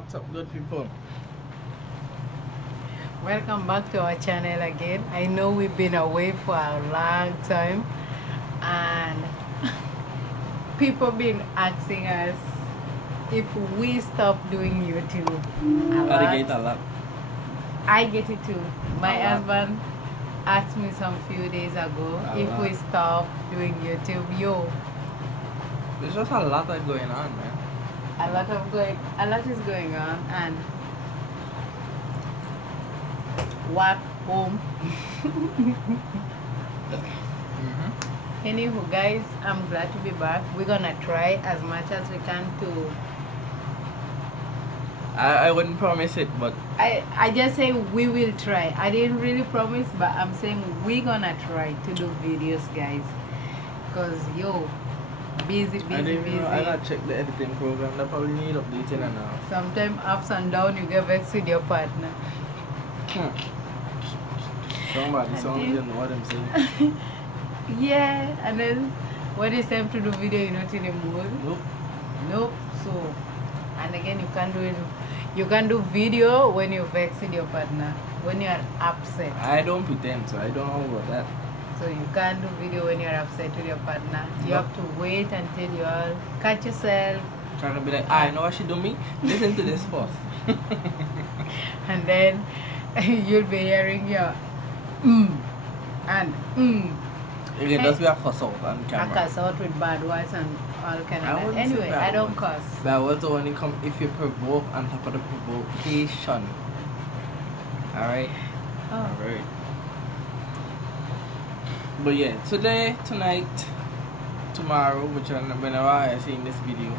What's up, good people? Welcome back to our channel again. I know we've been away for a long time and people been asking us if we stop doing YouTube I get a lot. I get it too. My A lot. husband asked me some few days ago A if lot. we stop doing YouTube. There's just a lot of going on, man. A lot is going on and work home. Anywho, guys, I'm glad to be back. We're gonna try as much as we can to. I wouldn't promise it, but I just say we will try. I didn't really promise, but I'm saying we're gonna try to do videos, guys. Cause busy. I gotta check the editing program. That probably need updating and now. Sometimes ups and down, you get vexed with your partner. Somebody sound you know what I'm saying. Yeah, and then when it's time to do video, you're not in the mood. Nope. So, and again, you can't do it. You can do video when you're vexed with your partner, when you're upset. I don't pretend, so I don't know about that. So you can't do video when you're upset with your partner. You have to wait until you all catch yourself, Trying to be like, I know what she do me. Listen to this first. and then you'll be hearing your and You can just be a cuss out on I camera. cuss out with bad words and all kind I of that. wouldn't say Anyway, bad I don't words. cuss. But also when it come, if you provoke on top of the provocation. Alright? Oh. Alright. But yeah, today, tonight, tomorrow, whenever I see in this video,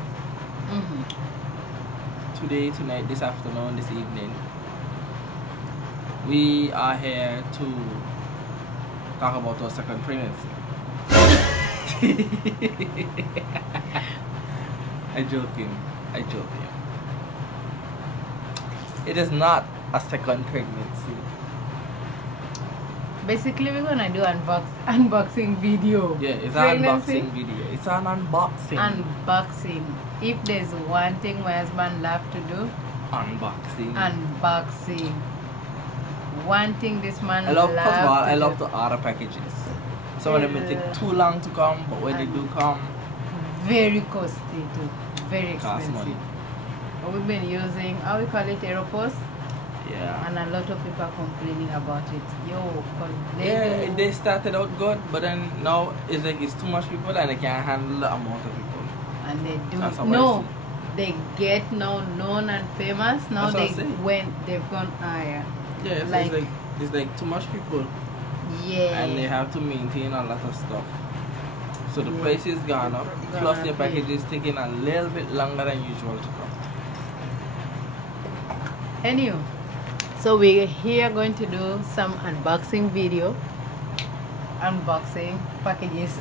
today, tonight, this afternoon, this evening, we are here to talk about our second pregnancy. I'm joking. It is not a second pregnancy. Basically, we're gonna do unboxing video. Yeah, it's Pregnancy. an unboxing video. It's an unboxing. Unboxing. If there's one thing my husband loves to do, Unboxing. unboxing. One thing this man I love, first of all, I to love do. the order packages. Some of them may take too long to come, but when they do come, Very costly too. Very cost expensive. money. We've been using, how we call it, Aeropost, Yeah. and a lot of people are complaining about it. Because Yeah, they started out good, but then now it's like it's too much people and they can't handle the amount of people. and they do That's how I no, see. they get now known and famous. Now That's what I'm saying. they've gone higher. Yeah, it's like too much people. Yeah. And they have to maintain a lot of stuff. So the Yeah. price is gone up, Gone plus up, the yeah. package is taking a little bit longer than usual to come. Anyway, so we're here going to do some unboxing video. Unboxing packages.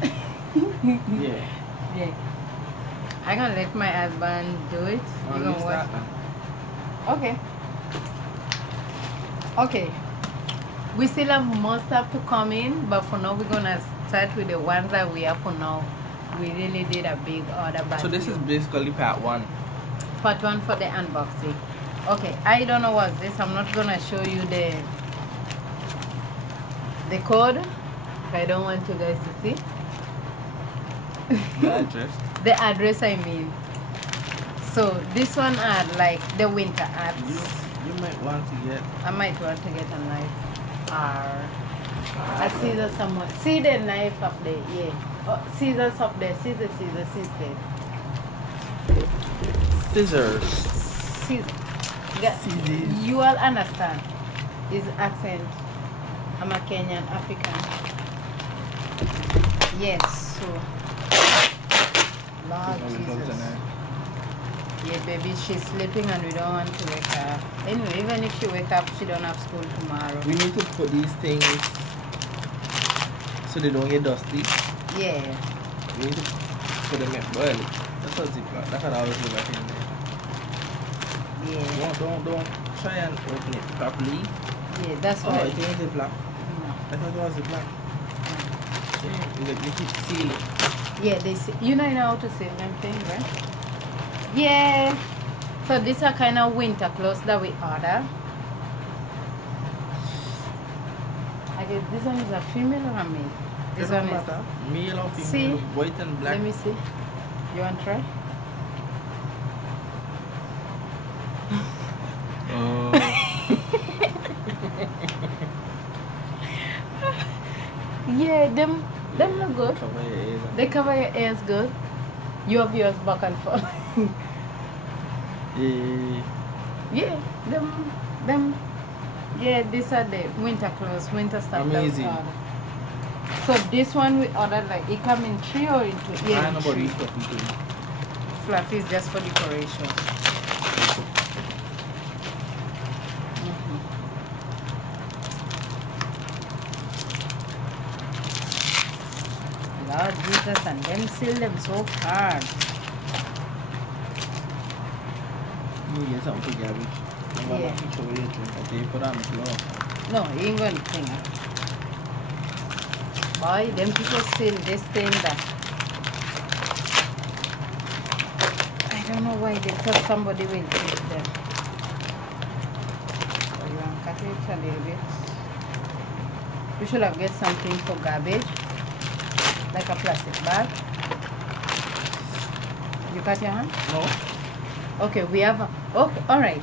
Yeah. Yeah. I'm gonna let my husband do it. Well, You you gonna watch? start now. Okay. Okay. We still have more stuff to come in, but for now we're gonna start with the ones that we have for now. We really did a big order back. So this is basically part one. part one for the unboxing. Okay, I don't know what's this. I'm not gonna show you the code. I don't want you guys to see. The address. The address, I mean. So this one are like the winter hats. You might want to get. I might want to get a knife or a scissors somewhere. See the knife up there, yeah. Oh, scissors up there. See the scissors, Scissors. Scissors. Scissors. You all understand his accent. I'm a Kenyan African. Yes, so Lord Jesus. Yeah, baby, she's sleeping and we don't want to wake her up. Anyway, even if she wake up, she don't have school tomorrow. We need to put these things so they don't get dusty. Yeah. We need to put them in. Well, that's a ziplock. That's what I always do back in there. Yeah. Don't try and open it properly. Yeah, that's Oh, why. it ain't ziplock. No. I thought it was ziplock. Yeah, you keep sealing. Yeah, they say, you know how to save them thing, right? Yeah. So these are kind of winter clothes that we order. I guess this one is a female or a male? This It don't one is. matter. Male or female, See? white and black. Let me see. You want to try? Oh. Yeah, them look good. Cover your ears. They cover your ears good. You have yours back and forth. Yeah. Yeah, them. Yeah, these are the winter clothes, winter stuff. Amazing. That we order. So this one we ordered like it come in 3 or in 2. Yeah, I in know about 3. these stuff too. Fluffy is just for decoration. Lord Jesus, and them seal them so hard. You get something for garbage. I'm gonna Yeah. show you a drink. I take put on the floor. No, you ain't going to clean it. Boy, them people still this thing that. I don't know why they thought somebody will take them. So you want to cut it a little bit. We should have get something for garbage, like a plastic bag. You cut your hand? No? Okay, we have. Okay, all right.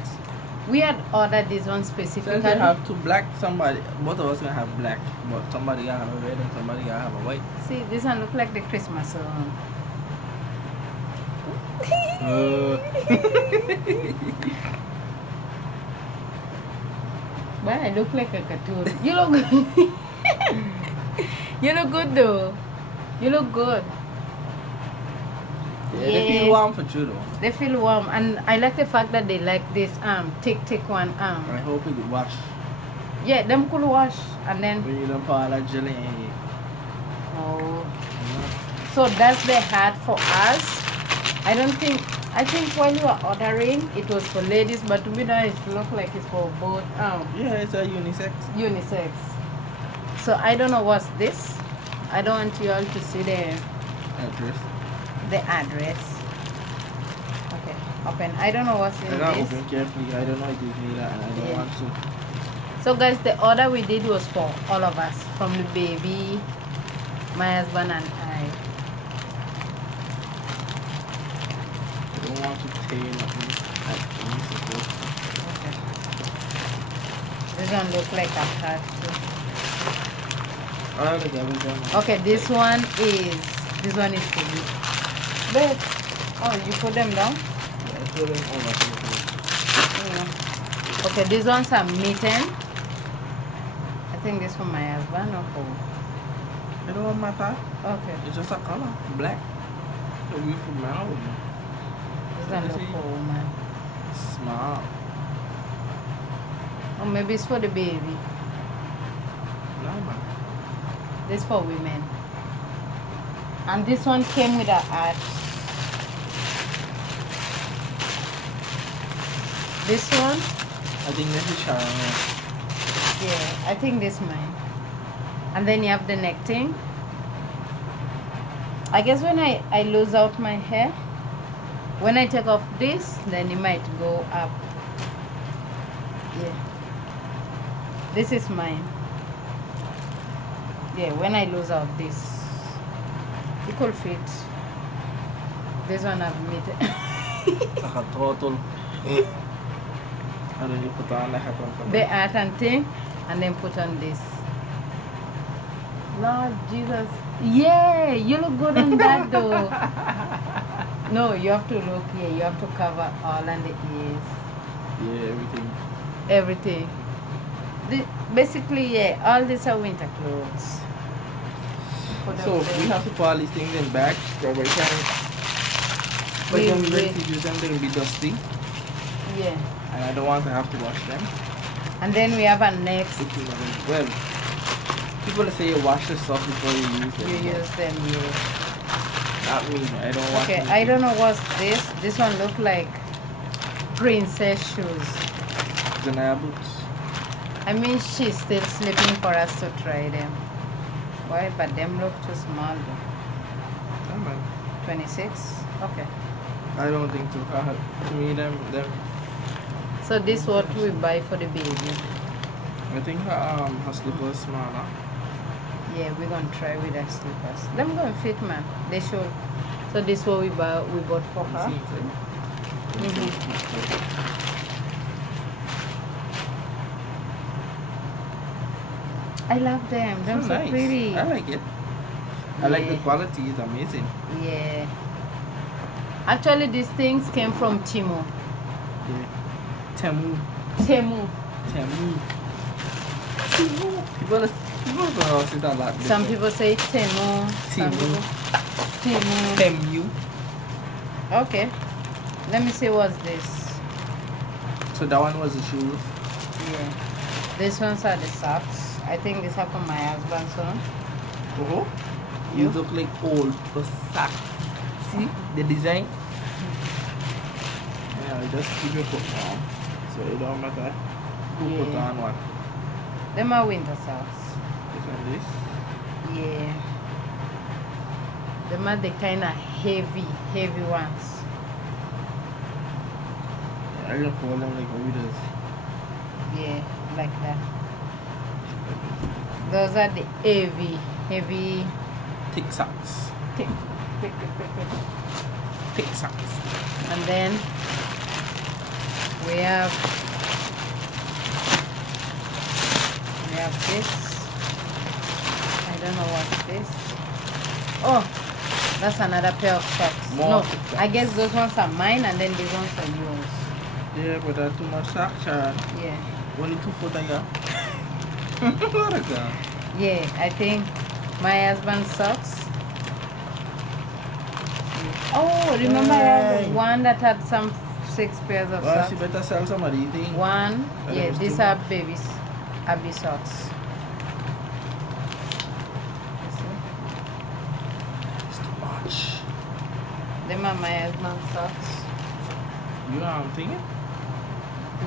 We had ordered this one Since specifically. they have two black, somebody, both of us gonna have black, but somebody gonna have a red and somebody gonna have a white. See, this one look like the Christmas one. But I look like a cartoon. You look good. You look good though. You look good. Yeah, they feel warm for you though. They feel warm, and I like the fact that they like this thick one I hope it could wash. Yeah, them could wash and then. When you don't put all that jelly in here. Oh. So that's the hat for us. I think while you were ordering, it was for ladies, but to me now it look like it's for both Yeah, it's a unisex. unisex. So I don't know what's this. I don't want you all to see the address. Okay, open. I don't know what's in I gotta this. open carefully. I don't know if it's neither and I don't Yeah. want to. So guys, the order we did was for all of us, from the baby, my husband and I. I don't want to tear nothing. Okay. This one look like a hat too. Alright, guys. Okay, this one is for you. Babe, oh, you put them down? Yeah, I put them over. Yeah. Okay, these ones are mitten. I think this for my husband or for. It don't matter. Okay, It's just a color. Black. So we from now. this one look for woman. Small. Or maybe it's for the baby. No, man. This for women. And this one came with a hat. This one, I think this is Sharon. yeah, I think this mine. And then you have the neck thing. I guess when I lose out my hair, when I take off this, then it might go up. Yeah. This is mine. Yeah, when I lose out this, it could fit. This one I've made. Like a total. And then you put on like a total. The art and thing, and then put on this. Lord Jesus. Yeah, you look good on that though. No, you have to look here. You have to cover all and the ears. Yeah, everything. Everything. Basically, yeah, all these are winter clothes. Put So them there. we have to put all these things in bags so we can. But We then we will. to use them, they will be dusty. Yeah. And I don't want to have to wash them. And then we have a next. Well, people say you wash the stuff before you use them. You use them, yeah. Not me. I don't wash Okay, I don't know what's this. This one look like princess shoes. Zanaya boots. I mean, she's still sleeping for us to try them. Why? But them look too small though. Oh, man. 26? Okay. I don't think so. To me, them. So this what we buy for the baby. I think her slippers smaller. Yeah, we're gonna try with our slippers. Them gonna fit, man. They should. So this what we bought for her. I love them. They're so nice. pretty. I like it. I like the quality. It's amazing. Yeah. Actually, these things came from Temu. Yeah. Temu. People pronounce it a lot different. Some people say Temu. Some people Temu. Okay. Let me see what's this. So that one was the shoes. Yeah. These ones are the socks. I think these are for my husband's son. Oh. You look like old for socks. See the design? Yeah, just keep your foot on. So it don't matter who put on what. Them are winter socks. This and this. Yeah. Them are the kind of heavy ones. Yeah, I just fold them like readers. Yeah, like that. Those are the heavy Thick socks. thick. Thick socks. And then we have this. I don't know what's this. Oh, that's another pair of socks. More No, socks. I guess those ones are mine and then these ones are yours. Yeah, but that's too much socks, Sharon. Yeah. Only 2 foot a year. Yeah, I think my husband's socks. Oh, remember I have one that had some 6 pairs of Well, socks. she better sell some of these things. One, That yeah, was these too are much. babies, Abby socks. You see? It's too much. Them are my husband's socks. You know what I'm thinking?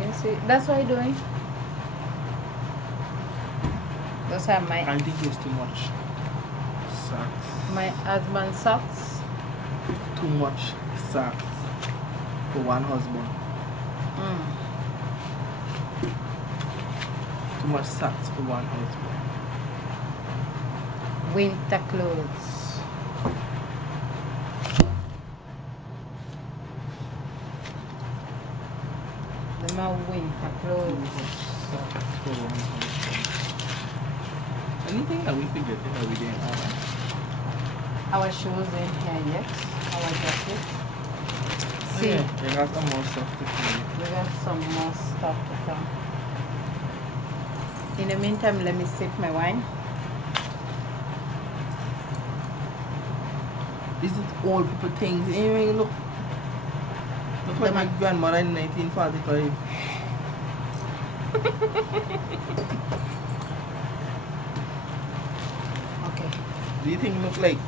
You see, that's what I'm doing. Those are I think it's too much socks. my husband's socks. Too much socks for one husband. Mm. Too much socks for one husband. Winter clothes. Them are winter Too clothes. much socks for one husband. Anything that we forget that we didn't order. Our shoes in here yet. Our jacket. See, Yeah, they got some more stuff to clean. we got some more stuff to come. In the meantime, let me sip my wine. This is old people things. Anyway, look like my grandmother in 1945. Okay. Do you think it look like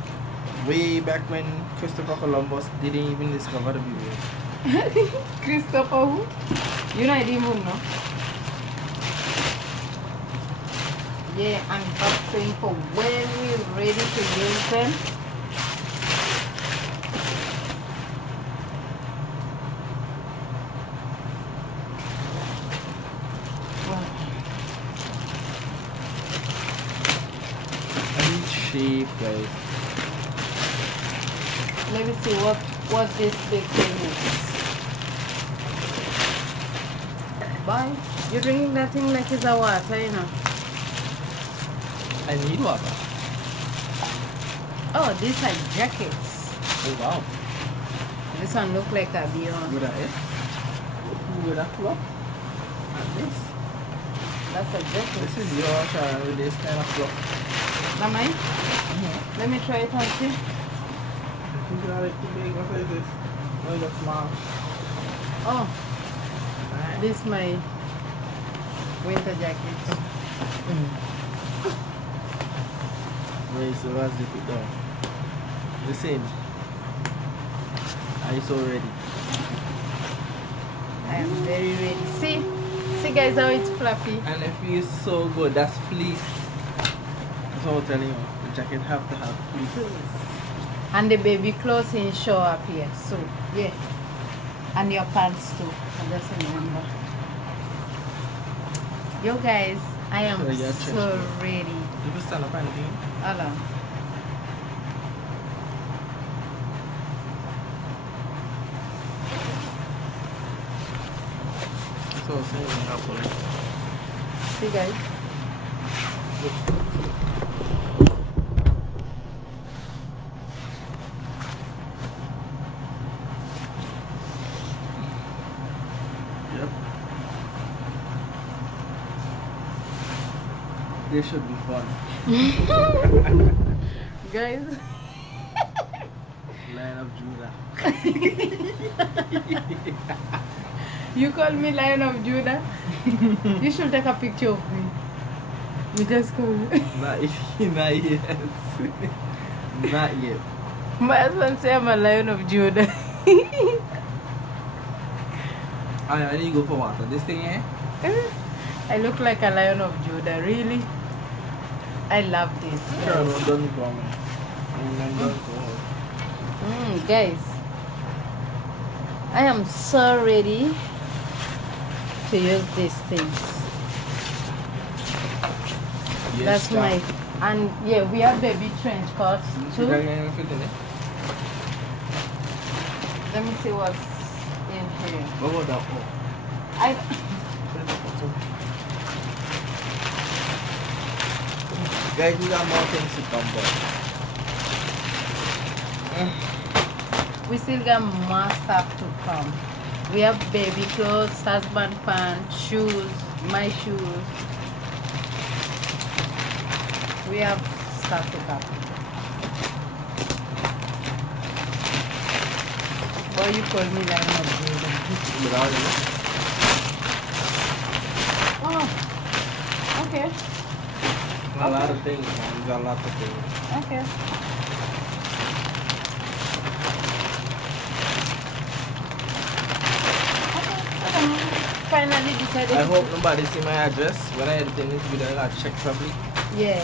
way back when Christopher Columbus didn't even discover the Bible? Christopher who? You know I didn't even know. Yeah, unboxing for when we're ready to use them. Well, I need shape, guys. let me see what this big thing is. Bye. You're drinking that thing like it's a water, you know. I need water. Oh, these are jackets. Oh wow. This one look like a beyond. Good at it. Good at flop. And this. That's a jacket. This is your Sharon with this kind of flop. That mine? Let me try it and see. These are like too big. What size is this? Oh, that's small. Oh, Nice. this is my winter jacket. Wait, so let's zip it down. The same. Are you so ready? I am very ready. See guys how it's fluffy. And it feels so good. That's fleece. That's what I'm telling you. The jacket have to have fleece. And the baby clothes in show up here. So yeah. And your pants too. I just remember. Yo guys, I am Sorry, your so chest. ready. You can stand up and do. Hold on. So saying apple. See guys. Yep. This should be fun. Guys. Lion of Judah. You call me Lion of Judah? You should take a picture of me. You just call me. Not yet. Not yet. My husband say I'm a Lion of Judah. I need to go for water. This thing, eh? I look like a Lion of Judah, really? I love this. Sure, no, don't go, man. Don't go. Guys, I am so ready to use these things. Yes, That's my, and yeah, we have baby trench coats too. Let Let me see what's in here. What about that? I Guys, we got more things to come, but we still got more stuff to come. We have baby clothes, husband pants, shoes, my shoes. We have stuff to come. Boy, you call me like not without it. Oh, okay, A lot of things, man. We got a lot of things. okay. Finally decided. I hope nobody see my address when I edit this video. I gotta check properly. Yeah.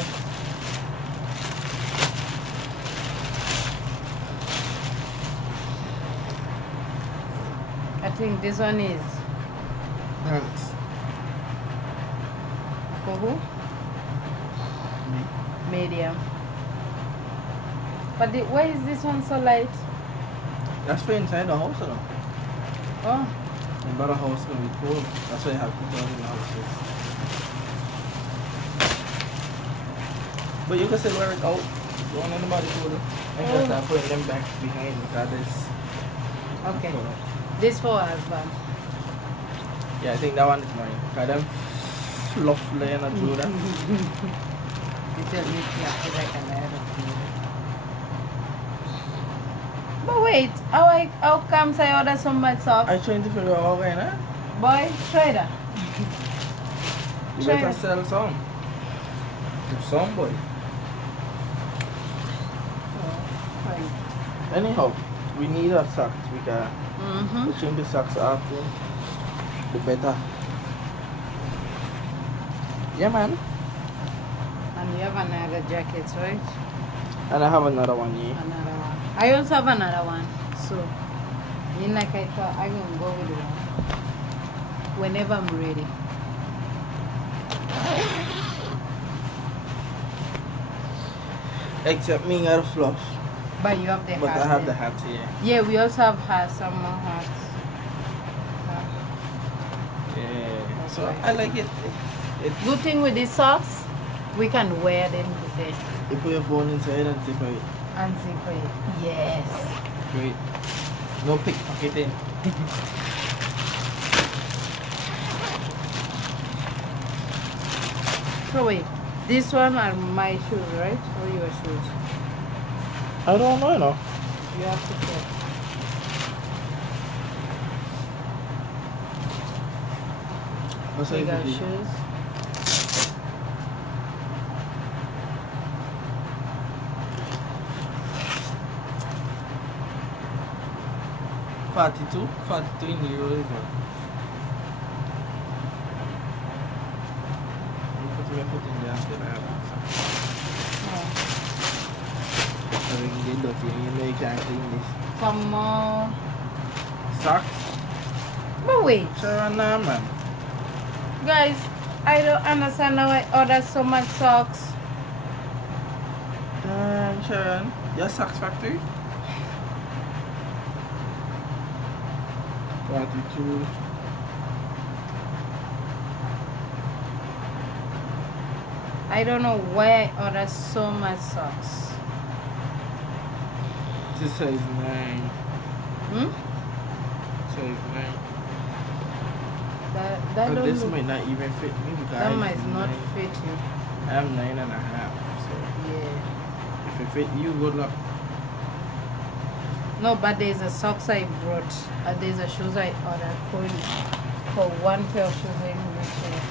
I think this one is Thanks. for who? Medium. But why is this one so light? That's for inside the house, no? Oh, But the house gonna be cold. That's why you have people in the houses. But you can still wear it out. Don't want anybody to do. And just start putting them back behind because this. okay. This for husband. Yeah, I think that one is mine. Because them fluff laying on Judah. This will make you feel like a lion of Judah. But wait, how comes I order so much socks? I'm trying to figure out how to Boy, try that. You Try better it. sell some. To somebody. Anyhow, we need our socks because the change the socks after the better. Yeah, man. And you have another jacket, right? And I have another one here. Another one. I also have another one. So, in like I thought, I'm going to go with one. Whenever I'm ready. Except me got a fluff. But you have the But hat. I have then. the hat here. Yeah, we also have hats, some more hats. Yeah. That's So right. I like it. Good thing with these socks, we can wear them today You put your phone inside and zip it. and zip it. Yes. Great. No pickpocketing. So wait, this one are my shoes, right? Or your shoes? I don't know, no. You have to check. What's We got it? shoes. $42 in euros. Put in there after that. Yeah. So we can get dirty and you know you can't clean this. Some more. Socks? But wait, Sharon, nah, man. guys, I don't understand how I ordered so much socks. Sharon, your socks factory? 42. I don't know why I ordered so much socks. This size 9. Hmm? Size 9. That But don't this look, might not even fit me because that might I'm not 9. fit you. I'm 9.5. So Yeah. if it fit you, good luck. No, but there's a socks I brought. There's a shoes I ordered for you. For one pair of shoes I reach.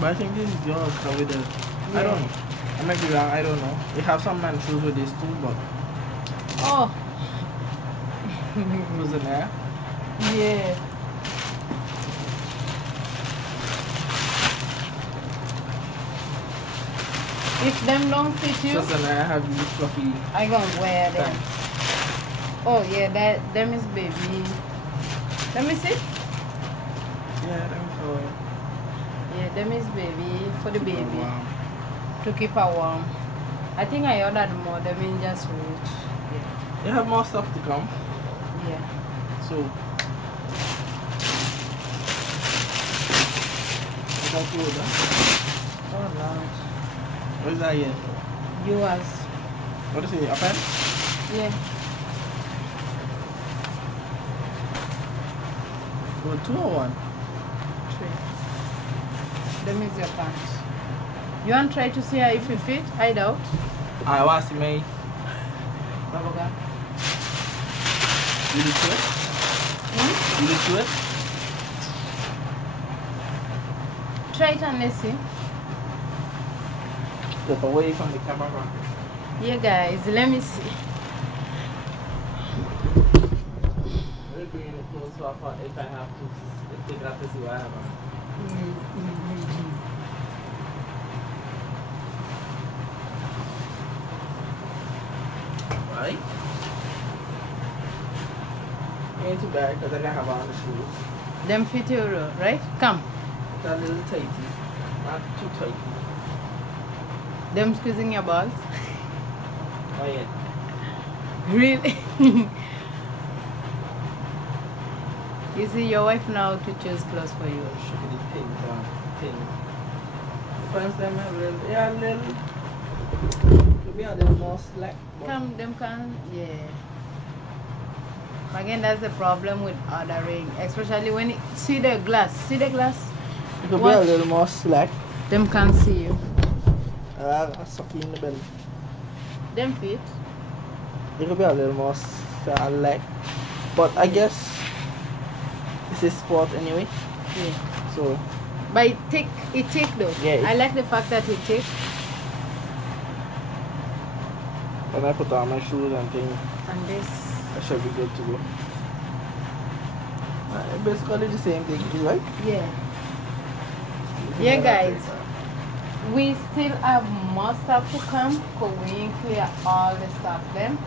But I think this is yours. So with the, I Yeah. don't know. I might be wrong. I don't know. They have some man shoes with this too, but Oh. wasn't there? Yeah. If them don't fit you, Just and I have these fluffy. I gonna wear them. Thanks. Oh yeah, that them is baby. Let me see. Yeah, them for Yeah, them is baby for the baby wow. to keep her warm. I think I ordered more. Them in just reach. Yeah. They have more stuff to come. Yeah. So without you, huh? Oh Lord. What is that here? Yours. What is it? A pen? Yeah. Or 2 or 1? 3. Them is your pants. You want to try to see how if you fit? I doubt. I was me. Babaga. You look it? Hmm? You look it? Try it and let's see. Step away from the camera. Yeah, guys, let me see. Let me bring it closer if I have to take out to see what I have on. Right? Ain't too bad because I can have on the shoes. Them fit you, right? Come. It's a little tighty. Not too tight. Them squeezing your balls. Oh yeah. Really? You see your wife now to choose clothes for you. Should be the thing. The pants them have little, yeah, little. Could be a little more slack. But Come, them can, yeah. Again, that's the problem with ordering, especially when it, see the glass. See the glass? it could be Watch. a little more slack. Them can't see you. I suck you in the belly. Them fit. It could be a little more slack. But I guess this is sport anyway. Yeah. So But it take though. Yeah, I like the fact that it take. when I put on my shoes and things, And this. I should be good to go. Basically the same thing, right? Yeah. Yeah, guys. We still have more stuff to come because we ain't clear all the stuff them.